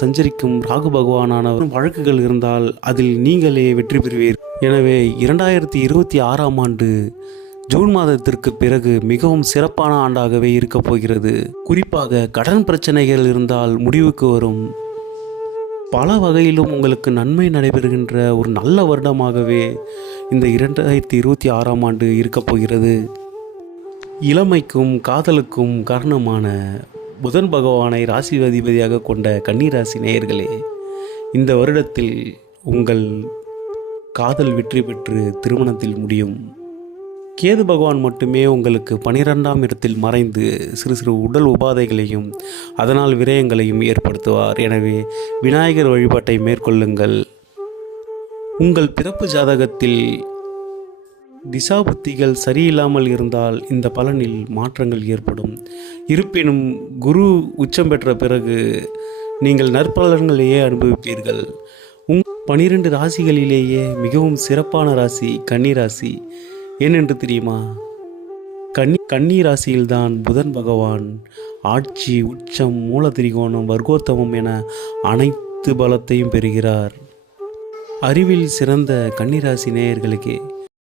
சஞ்சரிக்கும் ராகு பகவானானவர் வழக்குகள் இருந்தால் அதில் நீங்களே வெற்றி பெறுவீர்கள். எனவே 2026ஆம் ஆண்டு ஜூன் மாதத்திற்கு பிறகு மிகவும் சிறப்பான ஆண்டாகவே இருக்கப் போகிறது. குறிப்பாக கடன் பிரச்சனைகள் இருந்தால் முடிவுக்கு வரும். பல வகையிலும் உங்களுக்கு நன்மை நடைபெறுகின்ற ஒரு நல்ல வருடமாகவே இந்த 2026ஆம் ஆண்டு இருக்கப் போகிறது. இளமைக்கும் காதலுக்கும் காரணமான புதன் பகவானை ராசி அதிபதியாக கொண்ட கன்னிராசி நேயர்களே, இந்த வருடத்தில் உங்கள் காதல் வெற்றி பெற்று திருமணத்தில் முடியும். கேது பகவான் மட்டுமே உங்களுக்கு 12ஆம் இடத்தில் மறைந்து சிறு சிறு உடல் உபாதைகளையும் அதனால் விரயங்களையும் ஏற்படுத்துவார். எனவே விநாயகர் வழிபாட்டை மேற்கொள்ளுங்கள். உங்கள் பிறப்பு ஜாதகத்தில் திசாபுத்திகள் சரியில்லாமல் இருந்தால் இந்த பலனில் மாற்றங்கள் ஏற்படும். இருப்பினும் குரு உச்சம் பெற்ற பிறகு நீங்கள் நற்பலன்களையே அனுபவிப்பீர்கள். 12 ராசிகளிலேயே மிகவும் சிறப்பான ராசி கன்னிராசி. ஏனென்று தெரியுமா? கன்னி ராசியில்தான் புதன் பகவான் ஆட்சி, உச்சம், மூலதிரிகோணம், வர்க்கோத்தமம் என அனைத்து பலத்தையும் பெறுகிறார். அறிவில் சிறந்த கன்னிராசி நேயர்களுக்கே